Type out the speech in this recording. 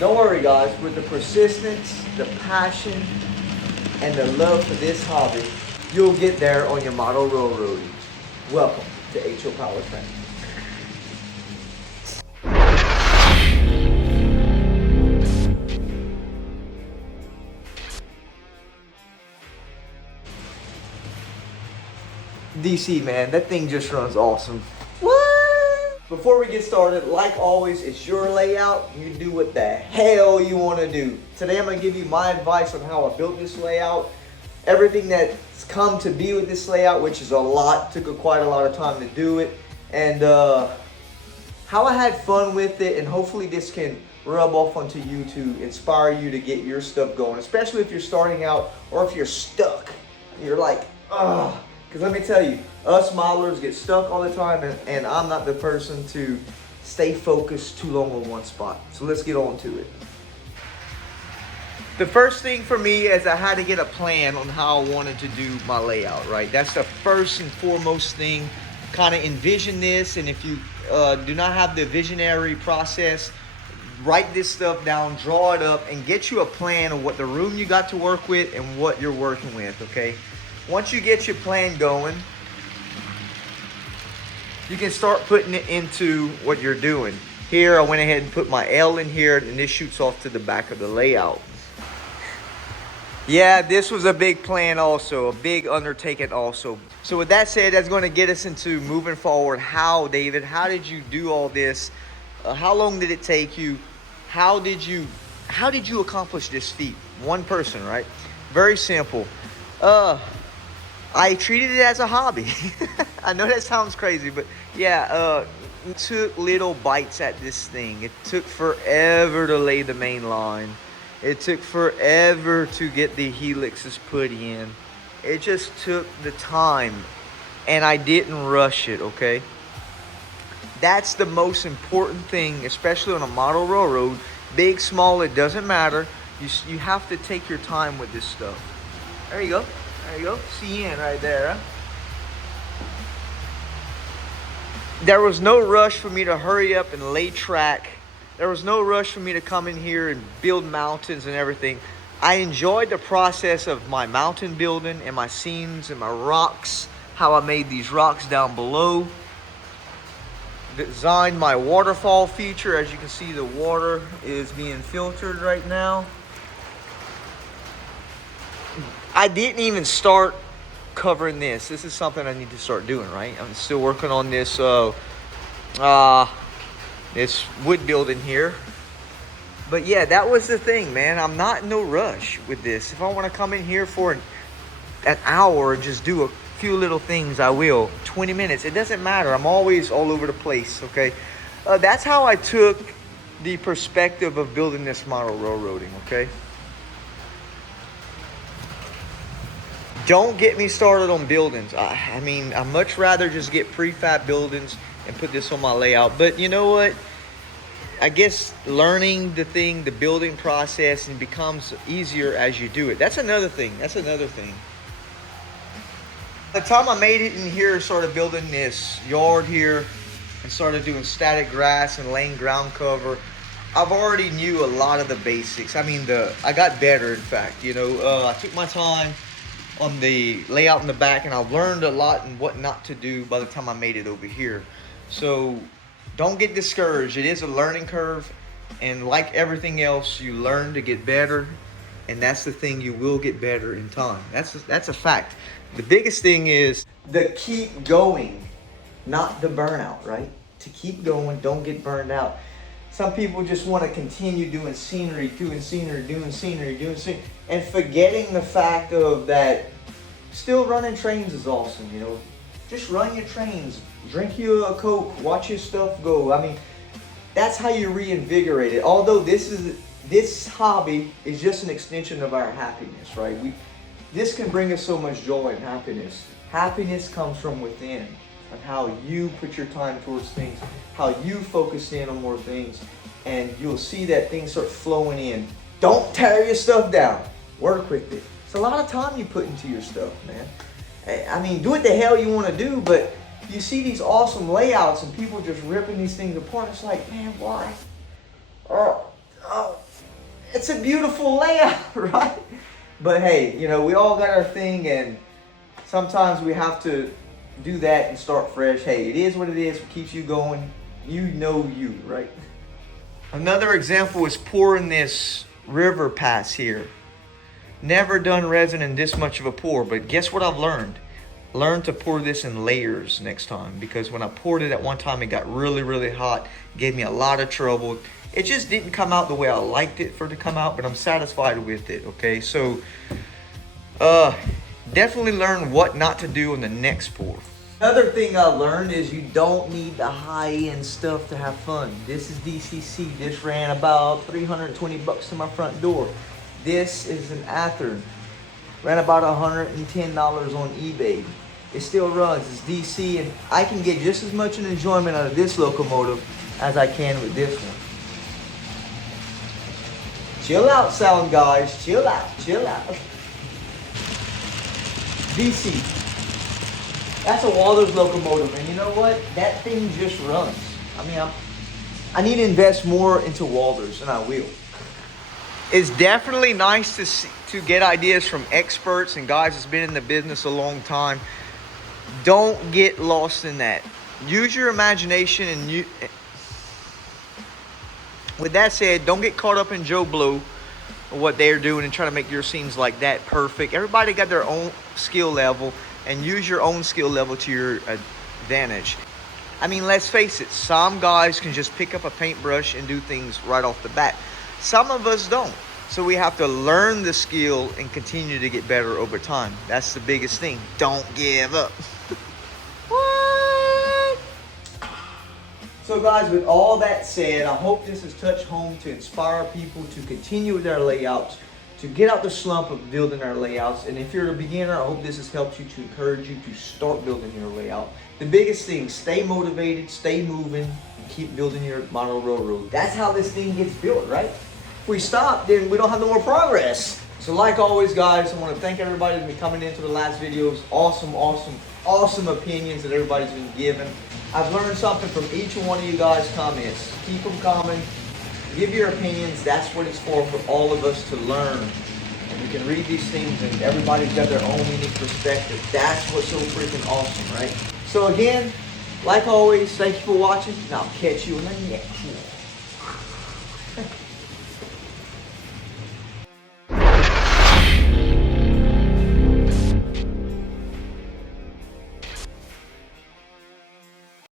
Don't worry guys, with the persistence, the passion, and the love for this hobby, you'll get there on your model railroad. Welcome to H.O. Power Training. DC, man, that thing just runs awesome. What? Before we get started, like always, it's your layout. You do what the hell you want to do. Today I'm going to give you my advice on how I built this layout. Everything that's come to be with this layout, which is a lot, took quite a lot of time to do it. And how I had fun with it, and hopefully this can rub off onto you to inspire you to get your stuff going. Especially if you're starting out or if you're stuck. You're like, ugh. Because let me tell you, us modelers get stuck all the time, and I'm not the person to stay focused too long on one spot. So let's get on to it. The first thing for me is I had to get a plan on how I wanted to do my layout, right? That's the first and foremost thing. Kind of envision this, and if you do not have the visionary process, write this stuff down, draw it up, and get you a plan of what the room you got to work with and what you're working with, okay? Once you get your plan going, you can start putting it into what you're doing. Here, I went ahead and put my L in here, and this shoots off to the back of the layout. Yeah, this was a big plan also, a big undertaking also. So with that said, that's going to get us into moving forward. How, David, how did you do all this? How long did it take you? How did you accomplish this feat? One person, right? Very simple. I treated it as a hobby. I know that sounds crazy, but yeah, took little bites at this thing. It took forever to lay the main line. It took forever to get the helixes put in. It just took the time, and I didn't rush it, okay? That's the most important thing, especially on a model railroad. Big, small, it doesn't matter. You have to take your time with this stuff. There you go. There you go, CN right there. Huh? There was no rush for me to hurry up and lay track. There was no rush for me to come in here and build mountains and everything. I enjoyed the process of my mountain building and my scenes and my rocks, how I made these rocks down below. Designed my waterfall feature. As you can see, the water is being filtered right now. I didn't even start covering this. This is something I need to start doing, right? I'm still working on this this wood building here. But yeah, that was the thing, man. I'm not in no rush with this. If I want to come in here for an hour and just do a few little things, I will. 20 minutes, it doesn't matter. I'm always all over the place, okay? That's how I took the perspective of building this model railroading, okay? Don't get me started on buildings. I mean, I'd much rather just get prefab buildings and put this on my layout. But you know what? I guess learning the building process, and becomes easier as you do it. That's another thing. That's another thing. By the time I made it in here, started building this yard here, and started doing static grass and laying ground cover, I've already knew a lot of the basics. I mean, I got better, in fact. You know, I took my time on the layout in the back, and I've learned a lot and what not to do by the time I made it over here. So don't get discouraged. It is a learning curve, and like everything else, you learn to get better, and that's the thing, you will get better in time. That's a fact. The biggest thing is the keep going, not the burnout, right? To keep going, don't get burned out. Some people just want to continue doing scenery, and forgetting the fact of that still running trains is awesome, you know. Just run your trains, drink you a Coke, watch your stuff go. I mean, that's how you reinvigorate it. Although this hobby is just an extension of our happiness, right? This can bring us so much joy and happiness. Happiness comes from within. On how you put your time towards things, how you focus in on more things, and you'll see that things start flowing in. Don't tear your stuff down. Work with it. It's a lot of time you put into your stuff, man. I mean, do what the hell you want to do, but you see these awesome layouts and people just ripping these things apart. It's like, man, why? it's a beautiful layout, right? But hey, you know, we all got our thing, and sometimes we have to do that and start fresh. Hey, it is what it is. What keeps you going? You know you, right? Another example is pouring this river pass here. Never done resin in this much of a pour, but guess what I've learned? Learn to pour this in layers next time, because when I poured it at one time, it got really, really hot. Gave me a lot of trouble. It just didn't come out the way I liked it for it to come out, but I'm satisfied with it, okay? So, definitely learn what not to do in the next pour. Another thing I learned is you don't need the high-end stuff to have fun. This is DCC. This ran about 320 bucks to my front door. This is an Athearn. Ran about $110 on eBay. It still runs. It's DC, and I can get just as much an enjoyment out of this locomotive as I can with this one. Chill out, sound guys. Chill out, chill out. DC. That's a Walters locomotive, and you know what? That thing just runs. I mean, I need to invest more into Walters, and I will. It's definitely nice to get ideas from experts and guys that's been in the business a long time. Don't get lost in that. Use your imagination, and with that said, don't get caught up in Joe Blow or what they're doing and try to make your scenes like that perfect. Everybody got their own skill level, and use your own skill level to your advantage. I mean, let's face it, some guys can just pick up a paintbrush and do things right off the bat. Some of us don't. So we have to learn the skill and continue to get better over time. That's the biggest thing. Don't give up. What? So guys, with all that said, I hope this has touched home to inspire people to continue with their layouts, to get out the slump of building our layouts. And if you're a beginner, I hope this has helped you, to encourage you to start building your layout. The biggest thing, stay motivated, stay moving, and keep building your model railroad. That's how this thing gets built, right? If we stop, then we don't have no more progress. So like always, guys, I want to thank everybody who's been coming into the last videos. Awesome opinions that everybody's been giving. I've learned something from each one of you guys' comments. Keep them coming. Give your opinions. That's what it's for all of us to learn. And you can read these things, and everybody's got their own unique perspective. That's what's so freaking awesome, right? So again, like always, thank you for watching, and I'll catch you in the next one.